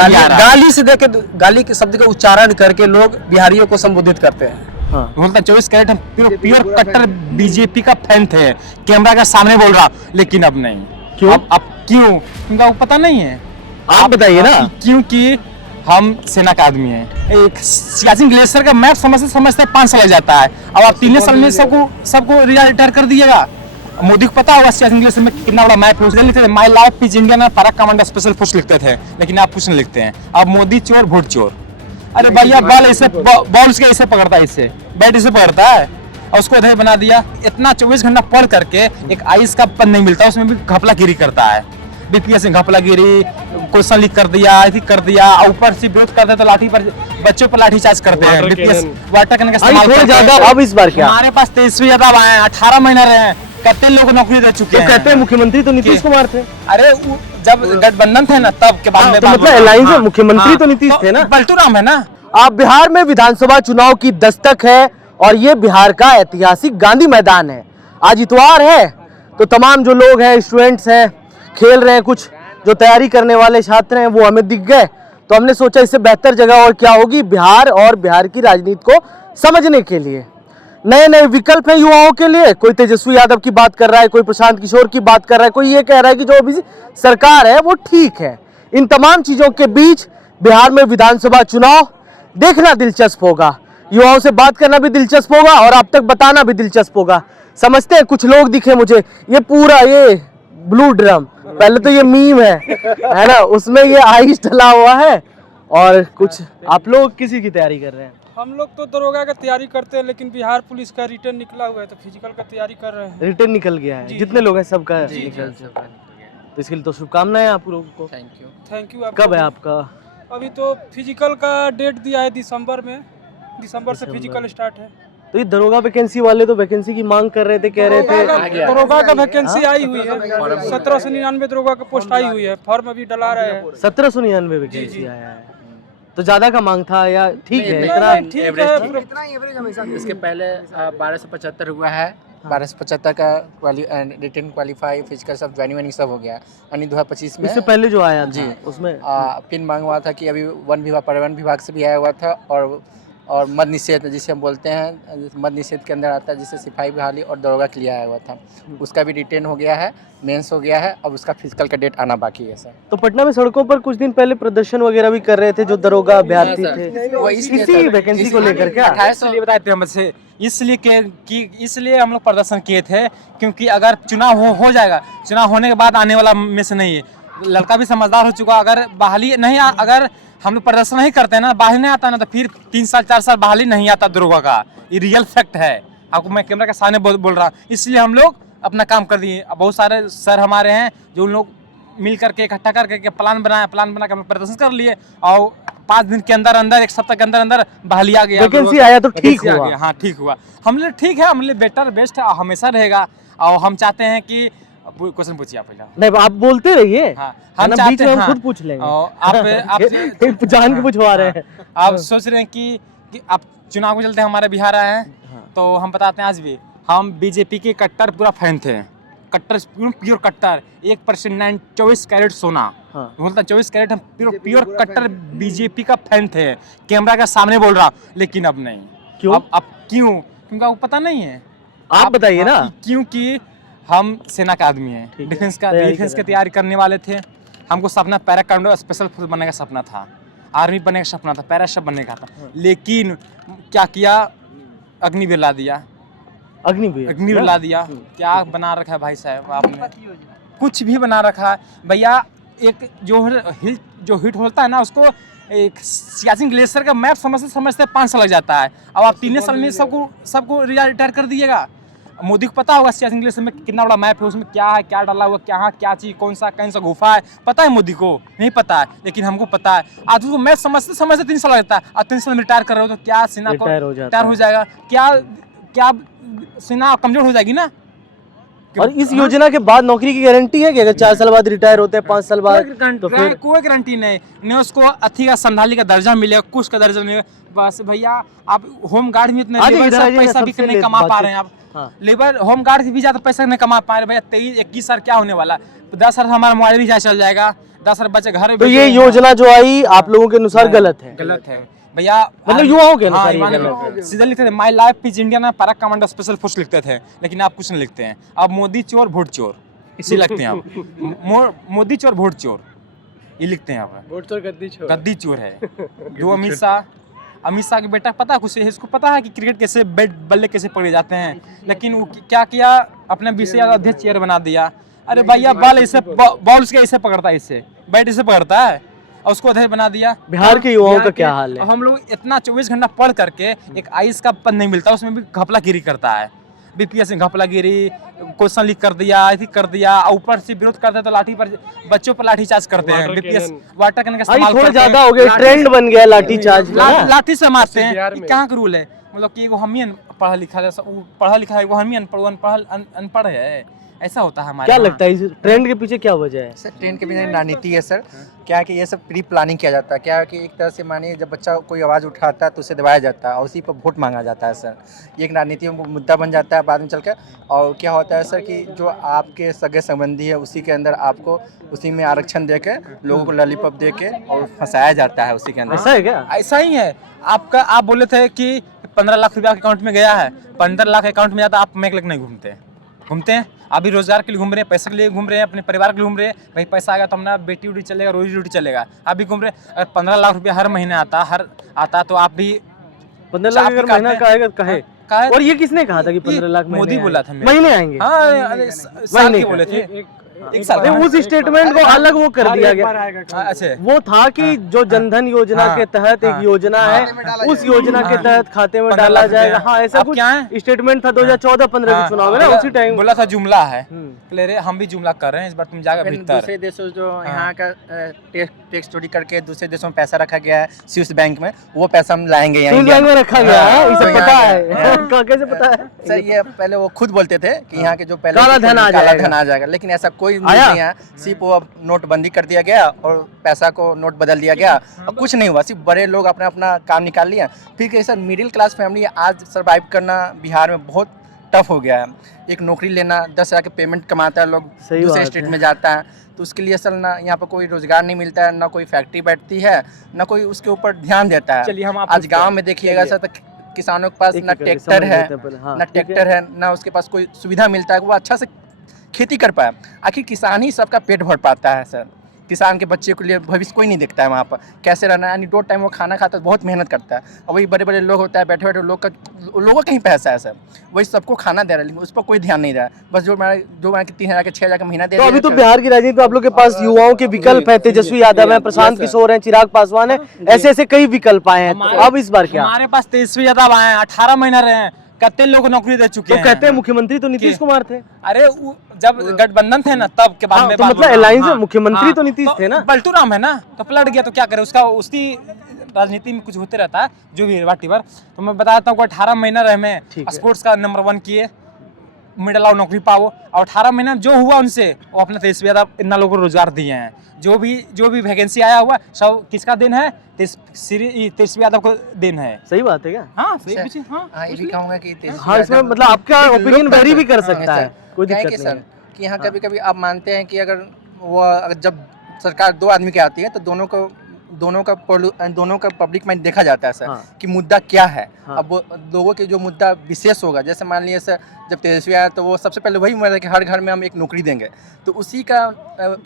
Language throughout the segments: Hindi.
गाली से देके गाली के शब्द का उच्चारण करके लोग बिहारियों को संबोधित करते हैं। बोलता 24 कैरेट हम प्योर कट्टर बीजेपी का फैन थे, कैमरा के सामने बोल रहा, लेकिन अब नहीं। क्यों? अब क्यों? क्योंकि आपको पता नहीं है। आप बताइए ना। क्योंकि हम सेना का आदमी हैं। एक सियाचिन ग्लेशियर का मैप समझते 5 साल लग जाता है। अब आप 3 साल में सबको रिटायर कर दिएगा। मोदी को पता होगा सियाचिन ग्लेशियर में कितना बड़ा मैप है। लिखते थे माय लाइफ इज इंडिया में पारा कमांडर स्पेशल फोर्स लिखते थे, लेकिन आप कुछ नहीं लिखते हैं। अब मोदी चोर वोट चोर। अरे भैया बॉल ऐसे बॉल के ऐसे पकड़ता है, इससे बैट ऐसे पकड़ता है और उसको उधर बना दिया। इतना 24 घंटा पढ़ करके एक आईएएस का पद नहीं मिलता, उसमें भी घपलागिरी करता है। बीपीएस में घपलागिरी, क्वेश्चन लीक कर दिया, कर दिया, ऊपर से विरोध करते तो लाठी पर बच्चों पर लाठी चार्ज करते हैं। बीपीएस वाटर कैनन का इस्तेमाल करते हैं। अब इस बार क्या हमारे पास 23वीं यादव आए हैं, 18 महीने रहे हैं, कितने लोग नौकरी दे चुके हैं। कहते हैं मुख्यमंत्री तो नीतीश कुमार थे। अरे जब गठबंधन थे ना, तब के बाद में तो मतलब अलायंस में मुख्यमंत्री तो नीतीश थे ना। पलटू राम है ना। आप बिहार में विधानसभा चुनाव की दस्तक है और ये बिहार का ऐतिहासिक गांधी मैदान है। आज इतवार है तो तमाम जो लोग हैं, स्टूडेंट्स हैं, खेल रहे हैं, कुछ जो तैयारी करने वाले छात्र हैं वो हमें दिख गए, तो हमने सोचा इससे बेहतर जगह और क्या होगी बिहार और बिहार की राजनीति को समझने के लिए। नए नए विकल्प हैं युवाओं के लिए। कोई तेजस्वी यादव की बात कर रहा है, कोई प्रशांत किशोर की बात कर रहा है, कोई ये कह रहा है कि जो अभी सरकार है वो ठीक है। इन तमाम चीजों के बीच बिहार में विधानसभा चुनाव देखना दिलचस्प होगा, युवाओं से बात करना भी दिलचस्प होगा और आप तक बताना भी दिलचस्प होगा। समझते हैं कुछ लोग दिखे मुझे, ये पूरा ये ब्लू ड्रम, पहले तो ये मीम है ना, उसमें ये आइस डला हुआ है। और कुछ आप लोग किसी की तैयारी कर रहे हैं? हम लोग तो दरोगा का तैयारी करते हैं, लेकिन बिहार पुलिस का रिटर्न निकला हुआ है तो फिजिकल का तैयारी कर रहे हैं। रिटर्न निकल गया है, जितने लोग हैं सबका निकल। तो इसके लिए तो शुभकामनाएं आप लोगों को। Thank you. कब है आपका? अभी तो फिजिकल का डेट दिया है दिसंबर में, दिसंबर से फिजिकल स्टार्ट है। तो ये दरोगा वैकेंसी वाले तो वैकेंसी की मांग कर रहे थे, कह रहे थे दरोगा का वैकेंसी आई हुई है, 1799 दरोगा का पोस्ट आई हुई है, फॉर्म अभी डला रहे हैं। 1799 वैकेंसी आया है, तो ज्यादा का मांग था या ठीक है? इतना एवरेज हमेशा। इसके पहले 1275 हुआ है, 1275 का रिटर्न क्वालिफाई, फिजिकल सब ज्वाइनिंग सब हो गया। यानी 2025 में इससे पहले जो आया जी उसमें पिन मांग हुआ था कि अभी वन विभाग परिवहन विभाग से भी आया हुआ था, और मद निषेध जिसे हम बोलते हैं, मद निषेध के अंदर आता है, जिससे सिपाही बहाली और दरोगा के लिए आया हुआ था। उसका भी रिटर्न हो गया है, मेंस हो गया है, अब उसका फिजिकल का डेट आना बाकी है सर। तो पटना में सड़कों पर कुछ दिन पहले प्रदर्शन वगैरह भी कर रहे थे जो दरोगा अभ्यर्थी थे, वो इसी वैकेंसी को लेकर क्या? इसलिए बताए थे हमसे, इसलिए हम लोग प्रदर्शन किए थे, क्योंकि अगर चुनाव हो जाएगा, चुनाव होने के बाद आने वाला में से नहीं है। लड़का भी समझदार हो चुका, अगर बहाली नहीं अगर हम लोग प्रदर्शन नहीं करते हैं ना, बहाली नहीं आता ना, तो फिर 3 साल 4 साल बहाली नहीं आता दरोगा का। ये रियल फैक्ट है, आपको मैं कैमरा के सामने बोल रहा हूँ। इसलिए हम लोग अपना काम कर दिए। बहुत सारे सर हमारे हैं जो उन लोग मिल करके इकट्ठा करके प्लान बना के हम लोग प्रदर्शन कर लिए, और 5 दिन के अंदर 1 सप्ताह के अंदर बहाली आ गया, वैकेंसी आया तो ठीक हुआ। हाँ ठीक हुआ, हम लोग ठीक है, हम लोग बेटर बेस्ट हमेशा रहेगा। और हम चाहते हैं कि क्वेश्चन पूछिए आप पहले। नहीं आप बोलते रहिए, हाँ, हम बीच में हम खुद पूछ लेंगे। आप जान के पूछवा रहे हैं। आप सोच रहे हैं कि आप चुनाव को चलते हमारे बिहार आए हैं, तो हम बताते हैं आज भी हम बीजेपी के कट्टर पूरा फैन थे, कट्टर प्योर कट्टर 1% 24 कैरेट सोना। बोलता 24 कैरेट हम प्योर कट्टर बीजेपी का फैन थे, कैमरा के सामने बोल रहा, लेकिन अब नहीं। क्यों? अब क्यों? क्योंकि आपको पता नहीं है। आप बताइए ना। क्योंकि हम सेना का आदमी हैं, डिफेंस की तैयारी करने वाले थे। हमको सपना पैरा कमांडो स्पेशल फोर्स बनने का सपना था, आर्मी बनने का सपना था, पैरा सब बनने का था, लेकिन क्या किया, अग्निवीर ला दिया। अग्निवीर ला दिया। क्या बना रखा है भाई साहब आपने? कुछ भी बना रखा है भैया। एक जो हिट होता है ना, उसको एक सियाचिन ग्लेशियर का मैप समझते 5 साल लग जाता है। अब आप 3 साल में सबको रिटायर कर दिएगा। मोदी को पता होगा सियाचिन ग्लेशियर में कितना बड़ा मैप है, उसमें क्या है, क्या डाला हुआ, क्या चीज, कौन सा गुफा है, पता है मोदी को? नहीं पता है, लेकिन हमको पता है। आज उसको मैप समझते 3 साल लगता है, और 3 साल में रिटायर कर रहे हो तो क्या सेना को रिटायर हो जाएगा? क्या सेना कमजोर हो जाएगी ना? और इस योजना के बाद नौकरी की गारंटी है कि अगर 4 साल बाद रिटायर होते हैं, 5 साल बाद, तो फिर कोई गारंटी नहीं उसको अथी का संधाली का दर्जा मिलेगा, कुछ का दर्जा मिलेगा। बस भैया आप होम गार्ड में इतना पैसा भी नहीं कमा पा रहे हैं आप। लेबर होम गार्ड भी ज्यादा पैसा नहीं कमा पा रहे भैया। 23-21 साल क्या होने वाला? 10 साल हमारा मोबाइल भी चल जाएगा, 10 सारे बच्चे घर तो ये योजना जो आई आप लोगों के अनुसार गलत है? गलत है भैया। मतलब युवाओं के अनुसार ये हाँ, गलत है। सीधा लिखते थे माई लाइफ इज इंडिया ना, पैरा कमांडर स्पेशल फोर्स लिखते थे, लेकिन आप कुछ नहीं लिखते हैं। अब मोदी चोर वोट चोर इसी लिखते हैं आप। मोदी चोर वोट चोर ये लिखते हैं आप। वोट चोर गद्दी चोर है। जो अमित शाह के बेटा पता कुछ इसको पता है कि क्रिकेट कैसे बैट बल्ले कैसे पकड़े जाते हैं, लेकिन वो क्या किया, अपने बीसीसीआई का अध्यक्ष चेयर बना दिया। अरे भैया बॉल इसे बॉल उसके ऐसे पकड़ता है, इससे बैट इसे पकड़ता है और उसको अध्यक्ष बना दिया। बिहार के युवाओं का क्या हाल है? हम लोग इतना 24 घंटा पढ़ करके एक आईएएस का पद नहीं मिलता, उसमें भी घपलागिरी करता है। बीपीएस में घपलागिरी, क्वेश्चन लीक कर दिया, ऐसी कर दिया, ऊपर से विरोध करते हैं तो लाठी पर बच्चों पर लाठी चार्ज करते हैं। बीपीएस वाटर कैनन का इस्तेमाल थोड़ा करते हैं। ज्यादा हो गया, ट्रेंड बन गया लाठी चार्ज का। लाठी से मारते हैं। ये कहाँ का रूल है? मतलब कि वो हम ही पढ़ा लिखा है, पढ़ा लिखा है, वो हम ही अनपढ़ है, ऐसा होता है हमारे। क्या लगता है इस ट्रेंड के पीछे क्या वजह है? सर ट्रेंड के पीछे रणनीति है सर। क्या है कि ये सब प्री प्लानिंग किया जाता है। क्या है कि एक तरह से मानिए जब बच्चा कोई आवाज़ उठाता है तो उसे दबाया जाता है और उसी पर वोट मांगा जाता है सर। ये एक रणनीति मुद्दा बन जाता है बाद में चल कर। और क्या होता है सर कि जो आपके सगे संबंधी है उसी के अंदर आपको उसी में आरक्षण दे के लोगों को लॉलीपॉप दे के और फंसाया जाता है उसी के अंदर। ऐसा है क्या? ऐसा ही है। आप बोले थे कि 15 लाख रुपया अकाउंट में गया है, 15 लाख अकाउंट में जाता, आप मैं नहीं घूमते हैं। अभी रोजगार के लिए घूम रहे हैं, पैसे के लिए घूम रहे हैं, अपने परिवार के लिए घूम रहे हैं। भाई पैसा आएगा तो अपना बेटी उटी चलेगा, रोजी रोटी चलेगा। आप भी घूम रहे हैं। अगर 15 लाख रुपया हर महीने आता तो आप भी 15 लाख अगर महीना का आएगा कहे। और ये किसने कहा था कि 15 लाख मोदी बोला था। महीने आएंगे? हाँ, साल के बोले थे। एक साल उस स्टेटमेंट को अलग वो कर दिया गया। अच्छा, वो था कि जो जनधन योजना के तहत एक योजना है, उस योजना के तहत खाते में डाला जाएगा। हाँ, ऐसा कुछ स्टेटमेंट था 2014-15 के चुनाव में ना, उसी टाइम बोला था। जुमला है, ले रहे हम भी जुमला कर रहे हैं इस बार। तुम जाकर भीतर दूसरे देशों जो यहाँ का टैक्स चोरी करके दूसरे देशों में पैसा रखा गया है स्विस बैंक में, वो पैसा हम लाएंगे यहाँ बैंक में रखा गया है। इसे पता है? कैसे पता है सर? ये पहले वो खुद बोलते थे कि यहाँ के जो पहले काला धन आ जाएगा, लेकिन ऐसा कोई नहीं है। सिर्फ वो नोटबंदी कर दिया गया और पैसा को नोट बदल दिया गया और कुछ नहीं हुआ। सिर्फ बड़े लोग अपना अपना काम निकाल लिया। फिर कैसा मिडिल क्लास फैमिली आज सर्वाइव करना बिहार में बहुत टफ हो गया है। एक नौकरी लेना, 10 हज़ार के पेमेंट कमाता है, लोग दूसरे स्टेट में जाता है तो उसके लिए असल ना यहाँ पर कोई रोजगार नहीं मिलता है, ना कोई फैक्ट्री बैठती है, ना कोई उसके ऊपर ध्यान देता है। आज गाँव में देखिएगा सर तो किसानों के पास ना ट्रैक्टर है, ना उसके पास कोई सुविधा मिलता है वो अच्छा से खेती कर पाए। आखिर किसान ही सबका पेट भर पाता है सर। किसान के बच्चे के लिए भविष्य कोई नहीं देखता है वहाँ पर कैसे रहना है। यानी 2 टाइम वो खाना खाता है, बहुत मेहनत करता है। और वही बड़े बड़े लोग होता है, बैठे बैठे लोगों का ही पैसा है सर, वही सबको खाना दे रहा है, लेकिन उस पर कोई ध्यान नहीं रहा है। बस जो मैंने 3 हज़ार के 6 हज़ार का महीना दे तो अभी तो बिहार की राजनीति में आप लोग के पास युवाओं के विकल्प है। तेजस्वी यादव है, प्रशांत किशोर है, चिराग पासवान है, ऐसे कई विकल्प आए हैं। तो अब इस बार क्या? हमारे पास तेजस्वी यादव आए हैं, 18 महीना रहे हैं, कितने लोग नौकरी दे चुके हैं। कहते हैं मुख्यमंत्री तो नीतीश कुमार थे। अरे जब गठबंधन थे ना तब के बाद में तो मतलब अलायंस में मुख्यमंत्री तो नीतीश थे ना। पलटू राम है ना, तो पलट गया तो क्या करे। उसकी राजनीति में कुछ होते रहता है जो भी वाटीवर। तो मैं बताता हूँ 18 महीना रहे में स्पोर्ट्स का नंबर 1 किए, मिडिल आओ नौकरी पाओ। और 18 महीना जो हुआ उनसे वो अपने तेजस्वी यादव इतना लोगों को रोजगार दिए हैं। जो भी वैकेंसी आया हुआ सब किसका दिन है? तेजस्वी यादव को दिन है। सही बात है क्या? हाँ सही। ये भी कहूँगा कि हाँ, इसमें मतलब आपका ओपिनियन वेरी भी कर सकता है, कोई दिक्कत नहीं सर। कि यहाँ कभी कभी आप मानते हैं कि अगर जब सरकार 2 आदमी की आती है तो दोनों का पब्लिक माइंड देखा जाता है सर। कि मुद्दा क्या है। अब वो लोगों के जो मुद्दा विशेष होगा, जैसे मान लीजिए सर जब तेजस्वी आया तो वो सबसे पहले वही मतलब कि हर घर में हम एक नौकरी देंगे, तो उसी का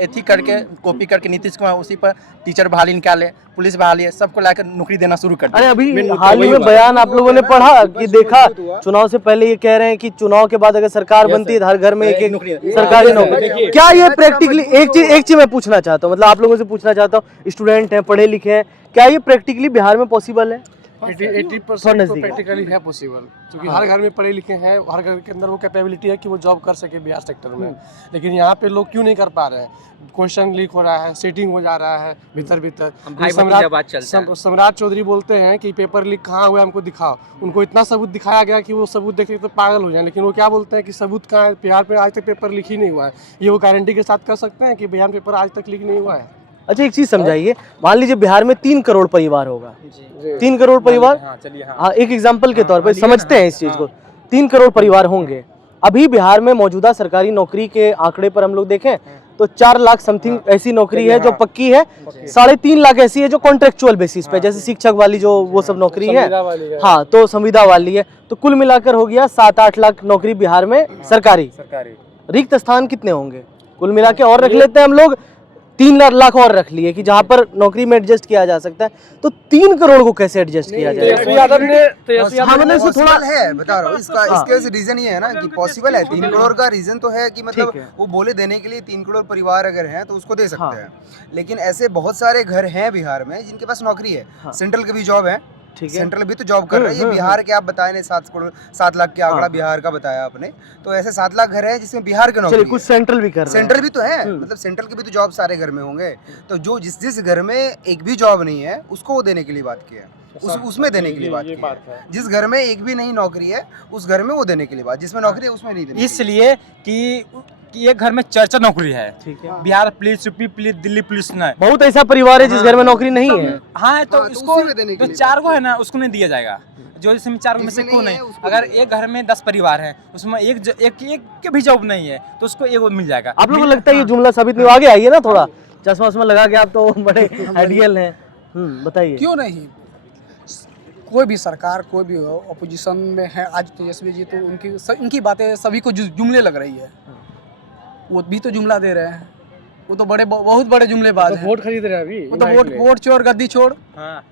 एथी करके कॉपी करके नीतीश कुमार उसी पर टीचर बहाली निकाले, पुलिस बहाली, सबको लाकर नौकरी देना शुरू कर दिया। अरे अभी हाल ही में बयान आप लोगों ने पढ़ा कि देखा, चुनाव से पहले ये कह रहे हैं कि चुनाव के बाद अगर सरकार बनती है तो हर घर में एक सरकारी नौकरी। क्या ये प्रैक्टिकली एक चीज मैं पूछना चाहता हूँ, मतलब आप लोगों से पूछना चाहता हूँ, स्टूडेंट हैं, पढ़े लिखे हैं, क्या ये प्रैक्टिकली बिहार में पॉसिबल है? 80% तो प्रैक्टिकली है पॉसिबल, क्योंकि हर घर में पढ़े लिखे हैं, हर घर के अंदर वो कैपेबिलिटी है कि वो जॉब कर सके बिहार सेक्टर में। लेकिन यहाँ पे लोग क्यों नहीं कर पा रहे हैं? क्वेश्चन लीक हो रहा है, सेटिंग हो जा रहा है भीतर। सम्राट चौधरी बोलते हैं कि पेपर लीक कहाँ हुआ हमको दिखाओ। उनको इतना सबूत दिखाया गया कि वो सबूत देखे तो पागल हो जाए, लेकिन वो क्या बोलते हैं कि सबूत कहाँ है? बिहार में आज तक पेपर लीक ही नहीं हुआ है। ये वो गारंटी के साथ कर सकते हैं कि बिहार में पेपर आज तक लीक नहीं हुआ है। अच्छा, एक चीज समझाइए, मान लीजिए बिहार में 3 करोड़ परिवार होगा, 3 करोड़ परिवार। हाँ, एक एग्जाम्पल के तौर पर समझते हैं इस चीज को। 3 करोड़ परिवार होंगे। अभी बिहार में मौजूदा सरकारी नौकरी के आंकड़े पर हम लोग देखें तो 4 लाख समथिंग ऐसी नौकरी है जो पक्की है, 3.5 लाख ऐसी है जो कॉन्ट्रेक्चुअल बेसिस पे, जैसे शिक्षक वाली जो वो सब नौकरी है, हाँ तो संविदा वाली है। तो कुल मिलाकर हो गया 7-8 लाख नौकरी बिहार में सरकारी। रिक्त स्थान कितने होंगे कुल मिला के? और रख लेते हैं हम लोग 3 लाख और रख लिए कि जहाँ पर नौकरी में एडजस्ट किया जा सकता है, तो 3 करोड़ को कैसे एडजस्ट किया जाए? हमने इसको थोड़ा है बता रहा हूँ, इसके रीजन ये है ना कि पॉसिबल है 3 करोड़ का रीजन तो है कि मतलब वो बोले देने के लिए 3 करोड़ परिवार अगर हैं तो उसको दे सकते हैं, लेकिन ऐसे बहुत सारे घर हैं बिहार में जिनके पास नौकरी है, सेंट्रल की भी जॉब है, सेंट्रल भी तो जॉब कर रहा है। ये बिहार के आप बताए नहीं 7 लाख के आंकड़ा बिहार का बताया आपने, तो ऐसे 7 लाख घर हैं जिसमें बिहार के नौकरी कुछ सेंट्रल भी कर रहे हैं, सेंट्रल भी तो है, मतलब सेंट्रल के भी तो जॉब सारे घर में होंगे। तो जो जिस घर में एक भी जॉब नहीं है उसको वो देने के लिए बात की है, उसमें देने के लिए बात की है। जिस घर में एक भी नहीं नौकरी है उस घर में वो देने के लिए बात, जिसमें नौकरी है उसमें नहीं देने। इसलिए कि एक घर में 4 नौकरी है, Bihar police, UP police, Delhi police नहीं। बहुत ऐसा परिवार है जिस घर में नौकरी नहीं है। हाँ तो इसको जो 4 को है ना उसको नहीं दिया जाएगा, जो जिसमें 4 में से क्यों नहीं। अगर एक घर में 10 परिवार है उसमें एक के भी जॉब नहीं है तो उसको एक मिल जाएगा। आप लोगों को लगता है ये जुमला साबित नहीं? आगे आइए ना थोड़ा, चश्मा वश्मा लगा के, आप तो बड़े आइडियल हैं। बताइए। क्यों नहीं, कोई भी सरकार कोई भी अपोजिशन में है आज, तेजस्वी जी तो उनकी बातें सभी को जुमले लग रही है, वो भी तो जुमला दे रहे हैं, वो तो बहुत बड़े जुमलेबाज हैं। वोट खरीद रहे हैं अभी, वो तो वोट चोर गद्दी चोर।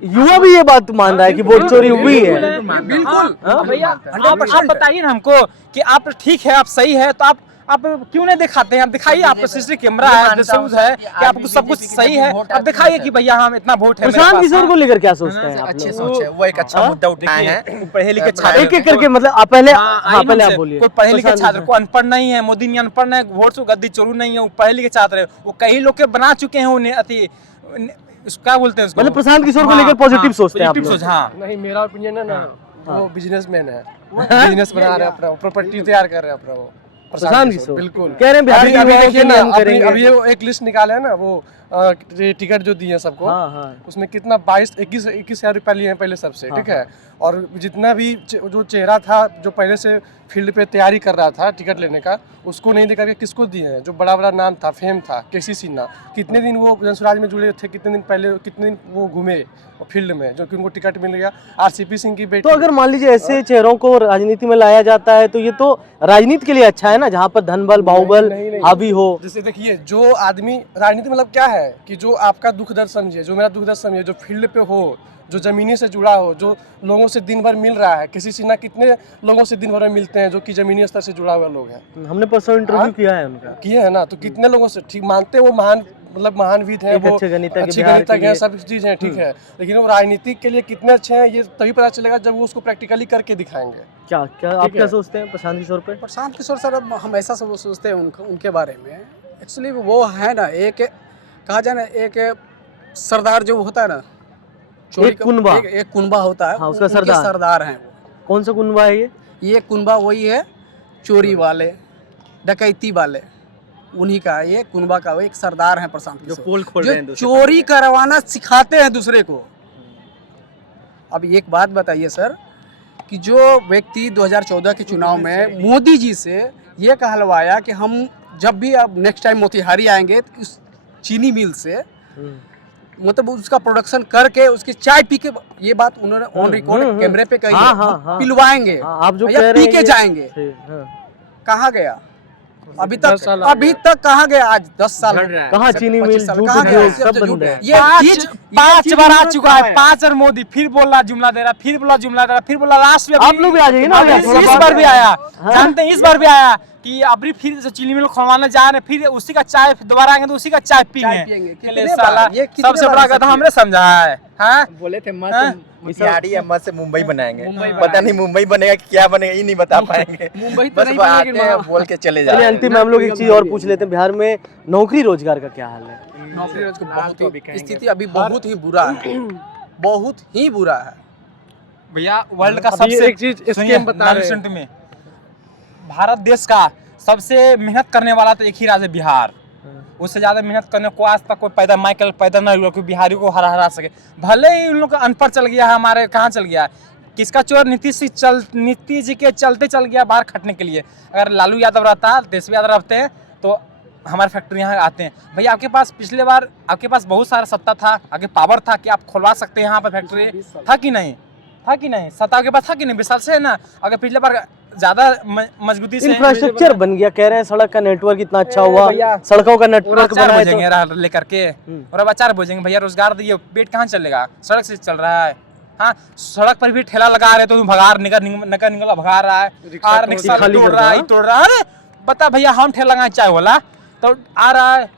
युवा भी ये बात मान रहा है कि वोट चोरी हुई है। बिल्कुल भैया आप बताइए ना हमको कि आप ठीक है, आप सही है, तो आप क्यों नहीं दिखाते हैं? आप दिखाइए, आपको सीसीटीवी कैमरा है, सबूत है कि आपको सब कुछ सही है, आप दिखाइए कि भैया हम इतना वोट है। प्रशांत किशोर को लेकर क्या सोचते हैं आप अच्छे लोग? सोच है, वो एक अच्छा मुद्दा उठाए हैं। पढ़े लिखे छात्र एक एक करके, मतलब आप पहले आप बोलिए। कोई पढ़े लिखे छात्र को अनपढ़ नहीं है, मोदी ने अनपढ़ नहीं, वोट से गद्दी चोरू नहीं है, वो पढ़े लिखे छात्र है, वो कई लोग के बना चुके हैं, उन्हें अति क्या बोलते हैं उसको, मतलब प्रशांत किशोर को लेकर पॉजिटिव सोचते हैं आप लोग? हाँ नहीं, मेरा ओपिनियन है ना, वो बिजनेसमैन है, बिजनेस बना रहे हैं अपना, प्रॉपर्टी तैयार कर रहे हैं अपना। वो प्रशांत किशोर बिल्कुल कह रहे हैं बिहार अभी देखिए ना, हम करेंगे। अभी वो एक लिस्ट निकाले है ना, वो टिकट जो दिए सबको, उसमें कितना 22-21 हज़ार रुपया लिए हैं पहले सबसे, ठीक है। और जितना भी जो चेहरा था जो पहले से फील्ड पे तैयारी कर रहा था टिकट लेने का, उसको नहीं देकर के किसको दिए हैं? जो बड़ा बड़ा नाम था, फेम था, केसी सिन्हा, कितने दिन वो जनसुराज में जुड़े थे, कितने दिन पहले, कितने दिन वो घूमे फील्ड में, जो कि उनको टिकट मिल गया। आरसीपी सिंह की बेटी। तो अगर मान लीजिए ऐसे चेहरों को राजनीति में लाया जाता है तो ये तो राजनीति के लिए अच्छा है ना, जहाँ पर धन बल बाहुबल हावी हो। जैसे देखिए, जो आदमी राजनीति मतलब क्या है कि जो आपका दुख दर्द समझे, जो मेरा दुख दर्द समझे, जो फील्ड पे हो, जो जमीनी से जुड़ा हो, जो लोगों से दिन भर मिल रहा है। किसी सिन्हा कितने लोगों से दिन भर में मिलते हैं जो कि जमीनी स्तर से जुड़ा हुआ लोग हैं। हमने पर्सनल इंटरव्यू किया है उनका, किए है ना, तो कितने लोगों से ठीक मानते हैं, वो महान, मतलब महानविद हैं, वो अच्छे गणितज्ञ हैं, सब चीज़ हैं, ठीक है। लेकिन वो राजनीतिक के लिए कितने अच्छे हैं ये तभी पता चलेगा जब वो उसको प्रैक्टिकली करके दिखाएंगे। क्या आप क्या सोचते हैं प्रशांत किशोर पे? प्रशांत किशोर सर, अब हम ऐसा सब सोचते हैं उनके बारे में, एक्चुअली वो है ना, एक कहा जाए ना, एक सरदार जो होता है ना, एक कुनबा, एक कुनबा होता है, उसका सरदार हैं वो। कौन सा कुनबा है ये कुनबा वही है, चोरी वाले, डकैती वाले, उन्हीं का ये कुनबा का वो एक सरदार है प्रशांत किशोर, जो पोल खोल रहे हैं, चोरी करवाना सिखाते हैं दूसरे को। अब एक बात बताइए सर, कि जो व्यक्ति 2014 के चुनाव में मोदी जी से ये कहलवाया कि हम जब भी अब नेक्स्ट टाइम मोतिहारी आएंगे तो इस चीनी मिल से मतलब उसका प्रोडक्शन करके उसकी चाय पी के, ये बात उन्होंने ऑन रिकॉर्ड कैमरे पे कही है, पिलवाएंगे, आप जो या पी के जाएंगे। कहाँ गया अभी तक कहाँ गया? आज 10 साल कहाँ चीनी मिल, सब बंद है। ये 5 बार आ चुका है, 5 बार मोदी फिर बोला जुमला दे रहा, फिर बोला जुमला दे रहा, फिर बोला लास्ट में आप लोग भी आ जाइए ना, इस बार भी आया, जानते हैं इस बार भी आया कि अभी फिर से चीनी मिल खुलवाने जा रहे हैं, फिर उसी का चाय दोबारा आएंगे तो उसी का चाय पिएंगे। साला सबसे बड़ा गधा हमने समझा है। हाँ बोले थे मोतिहारी या मत से मुंबई बनाएंगे, पता नहीं मुंबई बनेगा कि क्या बनेगा ये नहीं बता पाएंगे। मुंबई बस आते हैं बोल के चले जाते हैं। अंतिम में हम लोग एक चीज और पूछ लेते हैं, बिहार में नौकरी रोजगार का क्या हाल है? नौकरी रोजगार की स्थिति अभी बहुत ही बुरा है, बहुत ही बुरा है भैया। वर्ल्ड का सबसे एक चीज स्कीम बता रहे हैं में, भारत देश का सबसे मेहनत करने वाला तो एक ही राज्य बिहार, उससे ज्यादा मेहनत करने को आज तक कोई माइकल पैदा नहीं हुआ कि बिहारी को हरा सके। भले ही उन लोग का अनपढ़ चल गया है, हमारे कहाँ चल गया है, किसका चोर नीतीश जी के चलते चल गया बाहर खटने के लिए। अगर लालू यादव रहता, तेजस्वी यादव रहते हैं तो हमारे फैक्ट्री यहाँ आते हैं। भैया आपके पास पिछले बार आपके पास बहुत सारा सत्ता था, आगे पावर था कि आप खुलवा सकते हैं यहाँ पर फैक्ट्री, था कि नहीं? था कि नहीं? सत्ता आपके पास था कि नहीं? 20 साल से है ना। अगर पिछले बार ज्यादा मजबूती से इंफ्रास्ट्रक्चर बन गया, कह रहे हैं सड़क का नेटवर्क इतना अच्छा हुआ, सड़कों का नेटवर्क चार बनाए बजेंगे लेकर के, और अब 4 बजेंगे भैया, रोजगार दिए, पेट कहाँ चलेगा? सड़क से चल रहा है। हाँ, सड़क पर भी ठेला लगा रहे तो भगा निकल भगा रहा है, और रिक्शा तोड़ रहा है, तोड़ रहा है। अरे बता भैया, हम ठेला लगाए चाय वाला तो आ रहा है,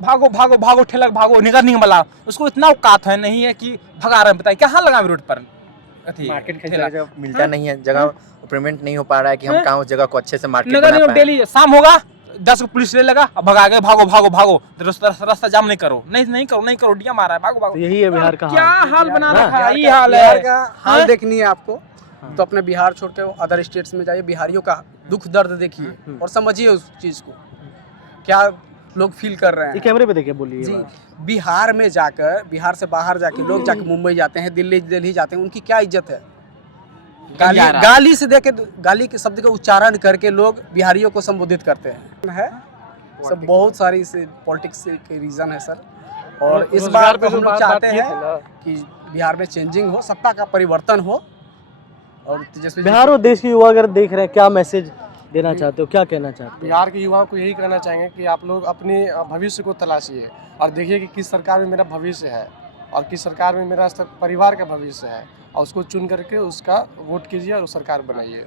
भागो भागो भागो ठेला भागो, निकल वाला, उसको इतना औकात है नहीं है कि भगा रहा है। बताइए कहाँ लगा रोड पर? मार्केट मिलता नहीं है, जगह पेमेंट नहीं हो पा रहा है कि हम कहाँ उस जगह को अच्छे से मार्केट नगर बना निगम पाएं। डेली शाम होगा 10 को पुलिस ले लगा, अब भगा गए, भागो भागो भागो, रास्ता जाम नहीं करो, नहीं करो, डिया मारा है, भागो भागो। तो यही है बिहार का क्या हाल। हाल बना हाँ। रखा है, ये हाल बिहार है। का हाल देखनी है आपको तो अपने बिहार छोड़ के अदर स्टेट्स में जाइए, बिहारियों का दुख दर्द देखिए और समझिए उस चीज़ को, क्या लोग फील कर रहे ये हैं। कैमरे पे देखिए, बोलिए ये जी, बात। बिहार में जाकर, बिहार से बाहर जाके लोग जाके मुंबई जाते हैं, दिल्ली जाते हैं, उनकी क्या इज्जत है? गाली से देके, गाली के शब्द का उच्चारण करके लोग बिहारियों को संबोधित करते हैं। सब बहुत सारी इसे पॉलिटिक्स के रीज़न है सर, और इस बार तो हम लोग चाहते हैं कि बिहार में चेंजिंग हो, सत्ता का परिवर्तन हो। और तेजस्वी जी बिहार और देश के युवा अगर देख रहे हैं, क्या मैसेज देना चाहते हो, क्या कहना चाहते हो? बिहार के युवाओं को यही कहना चाहेंगे कि आप लोग अपने भविष्य को तलाशिए और देखिए कि किस सरकार में मेरा भविष्य है और किस सरकार में मेरा परिवार का भविष्य है, और उसको चुन करके उसका वोट कीजिए और उस सरकार बनाइए।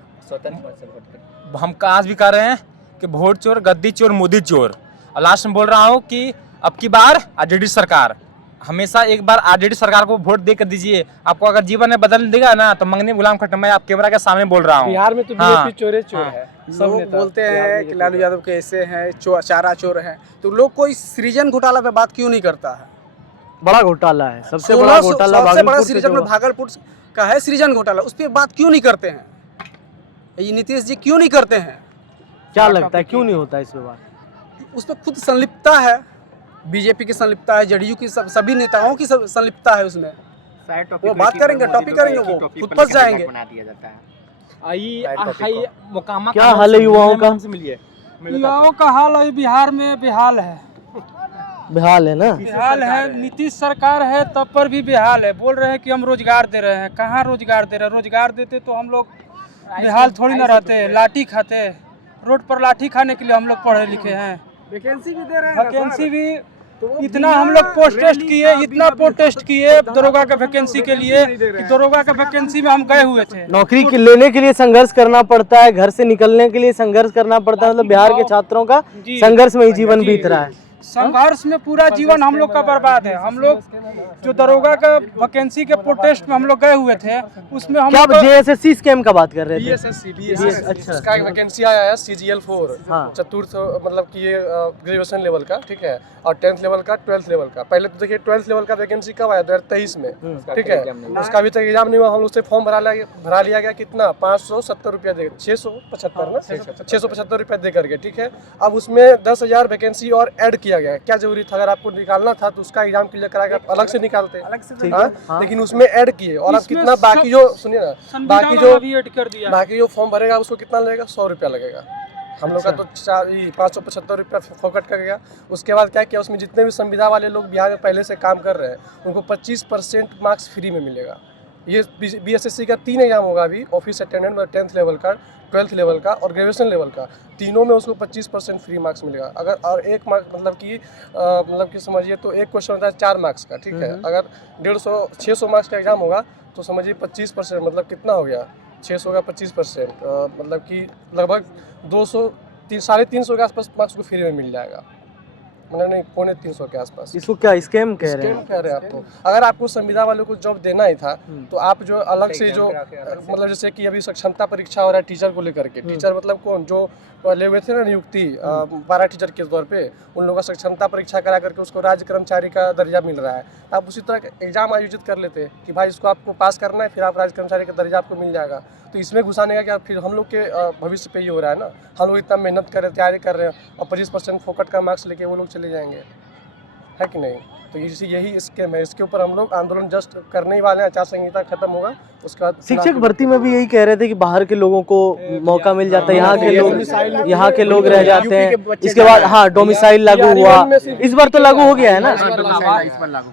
हम आज भी कह रहे हैं कि वोट चोर, गद्दी चोर, मोदी चोर, और लास्ट में बोल रहा हूँ कि अब की बार आरजेडी सरकार, हमेशा एक बार आरजेडी सरकार को वोट दे कर दीजिए। आपको अगर जीवन में बदल देगा ना तो मंगनी गुलाम खत्म। मैं आप कैमरा के सामने बोल रहा हूँ। बिहार में तो बीजेपी चोरे चोर है। सब लोग नेता बोलते हैं कि लालू यादव कैसे हैं, चारा चोर हैं, तो लोग कोई सृजन घोटाला पे बात क्यों नहीं करता है? बड़ा घोटाला है, सबसे बड़ा घोटाला सबसे बड़ा भागलपुर से सृजन जो हुआ। भागलपुर का है सृजन घोटाला, उस पर बात क्यों नहीं करते हैं? ये नीतीश जी क्यों नहीं करते हैं? क्या लगता है क्यों नहीं होता इस पे बात? उस पर खुद संलिप्तता है, बीजेपी की संलिप्तता है, जेडीयू की, सभी नेताओं की संलिप्तता है उसमें। वो बात करेंगे, टॉपिक करेंगे, वो खुद फंस जाएंगे। क्या हाल है युवाओं का? युवाओं का हाल अभी बिहार में बेहाल है। बेहाल है ना? बेहाल है, नीतीश सरकार है तब पर भी बेहाल है। बोल रहे हैं कि हम रोजगार दे रहे हैं, कहाँ रोजगार दे रहे हैं? रोजगार देते तो हम लोग बेहाल थोड़ी ना रहते, लाठी खाते। रोड पर लाठी खाने के लिए हम लोग पढ़े लिखे हैं। वैकेंसी भी दे रहे हैं, वैकेंसी भी इतना हम लोग प्रोटेस्ट किए, इतना प्रोटेस्ट किए दरोगा का वैकेंसी के लिए कि दरोगा का वैकेंसी में हम गए हुए थे। नौकरी के लेने के लिए संघर्ष करना पड़ता है, घर से निकलने के लिए संघर्ष करना पड़ता है। मतलब बिहार के छात्रों का जी। संघर्ष में ही जीवन बीत रहा है। संघर्ष में पूरा जीवन हम लोग का बर्बाद है। हम लोग जो दरोगा का वैकेंसी के प्रोटेस्ट में हम लोग गए हुए थे, उसमें हम क्या लोग जेएसएससी स्कैम का बात कर रहे थे? बीएसएससी अच्छा। उसका एक वैकेंसी आया है CGL 4 हाँ। चतुर्थ, मतलब कि ये ग्रेजुएशन लेवल का, ठीक है, और 10th लेवल का, 12th लेवल का। पहले तो देखिए 12th लेवल का वैकेंसी कब आया? 2023 में, ठीक है। उसका अभी तक एग्जाम नहीं हुआ, हम लोग से फॉर्म भरा लिया गया। कितना? 570 रुपया दे, 675 ना, 675 रुपया दे करके, ठीक है। अब उसमें 10,000 वैकेंसी और ऐड किया गया है। क्या जरूरी था? अगर आपको निकालना था तो उसका एग्जाम क्लियर करा के अलग से निकालते, हाँ? लेकिन उसमें ऐड किए, और अब कितना बाकी जो, सुनिए ना, बाकी जो ऐड कर दिया। बाकी जो फॉर्म भरेगा उसको कितना लगेगा? 100 रुपया लगेगा। हम लोग का तो 575 रुपया फोकट कर गया। उसके बाद क्या किया, उसमें जितने भी संविदा वाले लोग बिहार में पहले से काम कर रहे हैं उनको 25% मार्क्स फ्री में मिलेगा। ये बीएसएससी का 3 एग्जाम होगा अभी, ऑफिस अटेंडेंट में 10th लेवल का, 12th लेवल का और ग्रेजुएशन लेवल का, तीनों में उसको 25% फ्री मार्क्स मिलेगा। अगर और एक मार्क मतलब कि समझिए तो एक क्वेश्चन होता है 4 मार्क्स का, ठीक है। अगर 600 मार्क्स का एग्जाम होगा तो समझिए 25%, मतलब कितना हो गया? 600 का 25%, मतलब कि लगभग 350 के आसपास मार्क्स को फ्री में मिल जाएगा। मतलब नहीं, 350 के आसपास। इसको क्या स्कैम कह रहे स्कैम हैं? कह रहे हैं आप तो। अगर आपको संविदा वालों को जॉब देना ही था तो आप जो अलग से जो, मतलब जैसे कि अभी क्षमता परीक्षा हो रहा है टीचर को लेकर के, टीचर मतलब कौन जो ले हुए थे ना नियुक्ति 12 टीचर के तौर पे, उन लोगों का क्षमता परीक्षा करा करके उसको राज्य कर्मचारी का दर्जा मिल रहा है। आप उसी तरह का एग्जाम आयोजित कर लेते कि भाई इसको आपको पास करना है, फिर आप राज्य कर्मचारी का दर्जा आपको मिल जाएगा। तो इसमें घुसाने का क्या? फिर हम लोग के भविष्य पे ही हो रहा है ना। हम लोग इतना मेहनत कर रहे हैं, तैयारी कर रहे हैं, और 25% फोकट का मार्क्स लेके वो लोग चले जाएंगे। है कि नहीं? तो यही स्कीम है, इसके ऊपर हम लोग आंदोलन जस्ट करने ही वाले हैं। आचार संहिता खत्म होगा उसके बाद शिक्षक भर्ती में भी यही कह रहे थे कि बाहर के लोगों को मौका मिल जाता है, यहाँ के लोग रह जाते हैं। इसके बाद हाँ डोमिसाइल लागू हुआ, इस बार तो लागू हो गया है ना।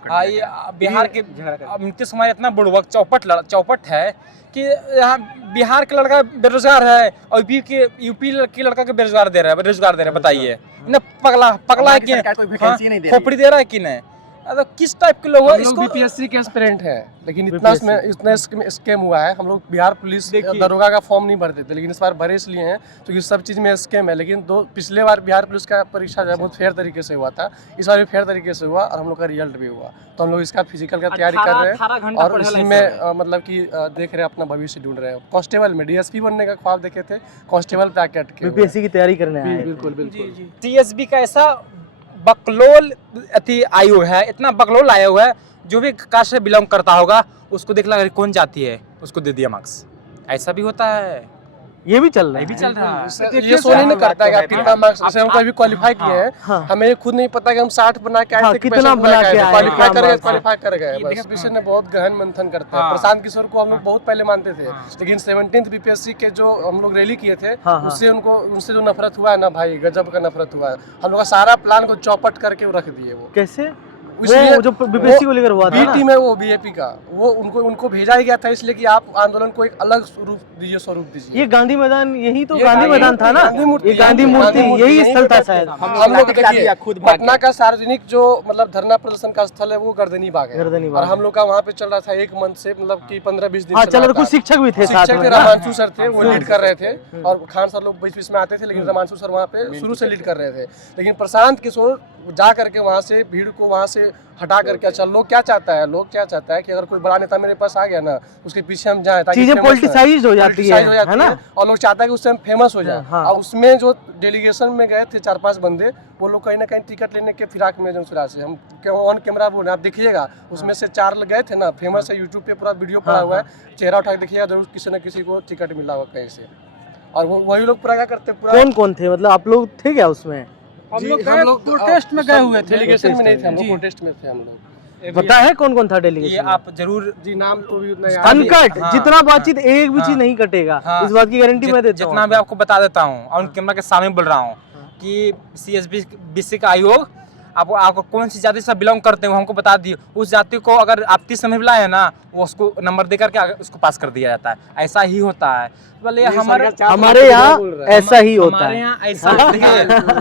हाँ, ये बिहार के नीतीश कुमार इतना बुड़बक चौपट है कि यहाँ बिहार का लड़का बेरोजगार है और यूपी के लड़का के बेरोजगार दे रहा है, बताइए ना। पगला है कि खोपड़ी दे रहा है कि नहीं? किस टाइप के लोग इसको बीपीएससी के एस्पिरेंट है, लेकिन इतना स्कैम हुआ है। हम लोग बिहार पुलिस दरोगा का फॉर्म नहीं भरते थे, लेकिन इस बार भरे इसलिए हैं क्योंकि सब चीज़ में स्कैम है। लेकिन पिछले बार बिहार पुलिस का परीक्षा जो है बहुत फेयर तरीके से हुआ था, इस बार भी फेयर तरीके से हुआ और हम लोग का रिजल्ट भी हुआ। तो हम लोग इसका फिजिकल का तैयारी कर रहे हैं और इसी में मतलब कि देख रहे हैं, अपना भविष्य ढूंढ रहे हैं। कांस्टेबल में डीएसपी बनने का ख्वाब देखे थे, कांस्टेबल पे आके अटके। बीपीएससी की तैयारी करने आए। बिल्कुल। टीएसबी का ऐसा बकलोल आयोग है, इतना बकलोल आया हुआ है, जो भी कास्ट से बिलोंग करता होगा उसको देख लगा कौन जाती है उसको दे दिया मार्क्स। ऐसा भी होता है, ये भी चल रहा है। ये सोने नहीं करता है कि आप कितना मार्क्स, जैसे हम कभी क्वालिफाई किए हैं, हमें खुद नहीं पता कि हम 60 बना के आए थे, कितना बना के आए, क्वालिफाई कर गए। बस विषय में बहुत गहन मंथन करते हैं। प्रशांत किशोर को हम लोग बहुत पहले मानते थे, लेकिन 17th बीपीएससी के जो हम लोग रैली किए थे उनसे जो नफरत हुआ है ना भाई, गजब का नफरत हुआ है। हम लोग का सारा प्लान को चौपट करके रख दिए। वो कैसे? वो जो बीपीएससी को लेकर हुआ था बीटी में, वो बीएपी का, वो उनको भेजा ही गया था इसलिए कि आप आंदोलन को एक अलग स्वरूप दीजिए। ये गांधी मैदान, यही तो गांधी मैदान था ना, ये गांधी मूर्ति यही स्थल था शायद। हम लोग देखिए पटना का सार्वजनिक जो मतलब धरना प्रदर्शन का स्थल है वो गर्दनी बाग है, और हम लोग का वहाँ पे चल रहा था 1 मंथ से, मतलब कि 15-20 दिन चल रहा। कुछ शिक्षक भी थे साथ में, रमांशु सर थे, वो लीड कर रहे थे, और खान सर लोग बीच में आते थे, लेकिन रमांशु सर वहाँ पे शुरू से लीड कर रहे थे। लेकिन प्रशांत किशोर जा करके वहाँ से भीड़ को वहाँ से हटा करके, अच्छा लोग क्या चाहता है कि अगर कोई बड़ा नेता मेरे पास आ गया ना, उसके पीछे हम जाएं, ताकि चीजें पॉलिटिसाइज्ड हो जाती है ना, और लोग चाहता है कि उससे हम फेमस हो जाए। और उसमें जो डेलीगेशन में गए थे 4-5 बंदे, वो लोग कहीं ना कहीं टिकट लेने के फिराक में जो से हम ऑन कैमरा बोल रहे हैं, आप देखिएगा उसमें से 4 गए थे ना, फेमस है, यूट्यूब पे पूरा वीडियो पड़ा हुआ है, चेहरा उठा के देखिएगा, जरूर किसी न किसी को टिकट मिला होगा कहीं से। और वही लोग पूरा क्या करते, पूरा कौन थे, मतलब आप लोग थे क्या उसमें? हम लोग प्रोटेस्ट में गए हुए थे, डेलीगेशन में नहीं थे हम लोग, प्रोटेस्ट में थे हम लोग। पता है कौन था डेलीगेशन? ये आप जरूर जी, नाम तो भी उतना अनकट, जितना बातचीत एक भी चीज नहीं कटेगा, इस बात की गारंटी मैं देता हूँ। जितना भी आपको बता देता हूँ और कैमरा के सामने बोल रहा हूँ कि CSBC का आयोग आपको कौन सी जाति से बिलोंग करते हैं वो हमको बता दिए। उस जाति को अगर आप 30 समय मिला है ना, वो उसको नंबर दे करके उसको पास कर दिया जाता है। ऐसा ही होता है। बोले हमारे यहाँ ऐसा ही होता है,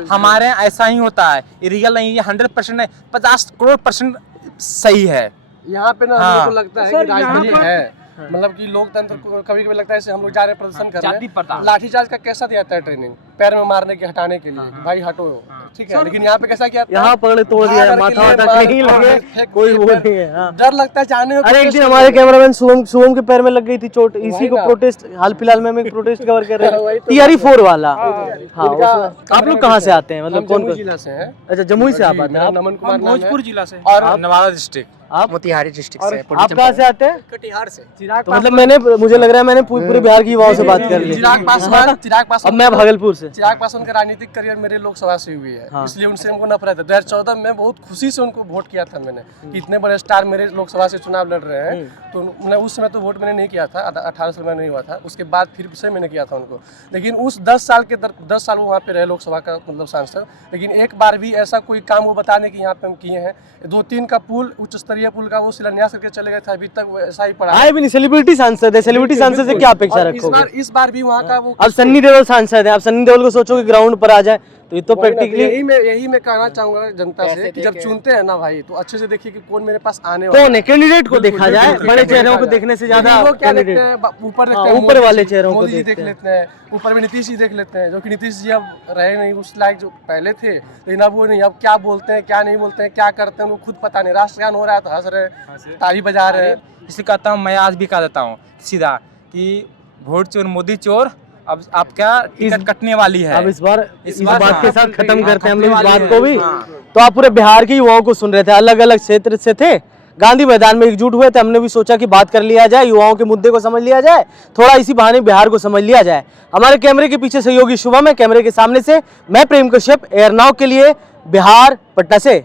हमारे यहाँ ऐसा ही होता है। ये रियल नहीं, ये 100% नहीं, 50 करोड़% सही है। यहाँ पे ना हम लोग को लगता है कि राजनीति है, मतलब कि लोकतंत्र को कभी कभी लगता है जैसे हम लोग जा रहे हैं प्रदर्शन करने, लाठीचार्ज का कैसा दिया जाता है ट्रेनिंग, पैर में मारने के, हटाने के लिए, भाई हटो, ठीक है। लेकिन यहाँ पे कैसा किया, यहाँ पकड़े तोड़ दिया है, माथा वाथा कहीं लगे, कोई वो नहीं है। डर लगता है जाने में। अरे एक दिन हमारे कैमरामैन शुभम के पैर में लग गई थी चोट, इसी को प्रोटेस्ट, हाल फिलहाल में हम एक प्रोटेस्ट कवर कर रहे हैं, TRE 4 वाला। हाँ, आप लोग कहाँ से आते हैं, मतलब कौन जिला से हैं? अच्छा, जमुई से आप आते हैं? नमन कुमार भोजपुर जिला से, और नवादा डिस्ट्रिक्ट, आप मोतिहारी डिस्ट्रिक्ट से। आप कहाँ से आते हैं? कटिहार से। तो मतलब मुझे लग रहा है मैंने पूरे बिहार की युवाओं से बात कर ली। चिराग पासवान अब मैं भागलपुर से। चिराग पासवान का राजनीतिक करियर मेरे लोकसभा से हुई है, इसलिए उनसे हमको नफरत है। 2014 में बहुत खुशी से उनको वोट किया था मैंने, कि इतने बड़े स्टार मेरे लोकसभा से चुनाव लड़ रहे हैं। तो मैंने उस समय तो वोट मैंने नहीं किया था, 18 साल में नहीं हुआ था, उसके बाद फिर से मैंने किया था उनको। लेकिन उस 10 साल वो वहाँ पे रहे लोकसभा का मतलब सांसद, लेकिन एक बार भी ऐसा कोई काम वो बताने की यहाँ पे हम किए हैं। 2-3 का पुल, उच्च स्तरीय पुल का वो शिलान्यास करके चले गए थे, अभी तक वो ऐसा ही पड़ा है। आए भी नहीं, सेलिब्रिटी सांसद है, सेलिब्रिटी सांसद से क्या अपेक्षा रखोगे? इस बार भी वहाँ का वो, अब सन्नी देओल सांसद है, आप सन्नी देओल को सोचोगे ग्राउंड पर आ जाए, तो ये तो प्रैक्टिकली यही मैं कहना चाहूंगा जनता से कि जब चुनते हैं ना भाई, तो अच्छे से देखिए कि कौन मेरे पास आने वाला कौन है, कैंडिडेट को देखा जाए, बड़े चेहरों को देखने से ज्यादा कैंडिडेट, ऊपर वाले चेहरों को मोदी जी देख लेते हैं, ऊपर में नीतीश जी देख लेते हैं, जो कि नीतीश जी अब रहे नहीं उस लायक जो पहले थे, लेकिन अब वो नहीं, अब क्या बोलते हैं क्या नहीं बोलते हैं, क्या करते हैं वो खुद पता नहीं। राष्ट्रगान हो रहा है तो हंस रहे, ताली बजा रहे हैं। इसलिए कहता हूँ, मैं आज भी कह देता हूँ सीधा कि वोट चोर मोदी चोर, अब आप क्या टिकट कटने वाली है। अब इस बात के साथ खत्म करते हैं हम लोग इस वाली बात है। को भी। तो आप पूरे बिहार के युवाओं को सुन रहे थे, अलग अलग क्षेत्र से थे, गांधी मैदान में एकजुट हुए थे। हमने भी सोचा कि बात कर लिया जाए, युवाओं के मुद्दे को समझ लिया जाए, थोड़ा इसी बहाने बिहार को समझ लिया जाए। हमारे कैमरे के पीछे सहयोगी शुभम है, कैमरे के सामने से मैं प्रेम कश्यप, एयर नाउ के लिए बिहार, पटना से।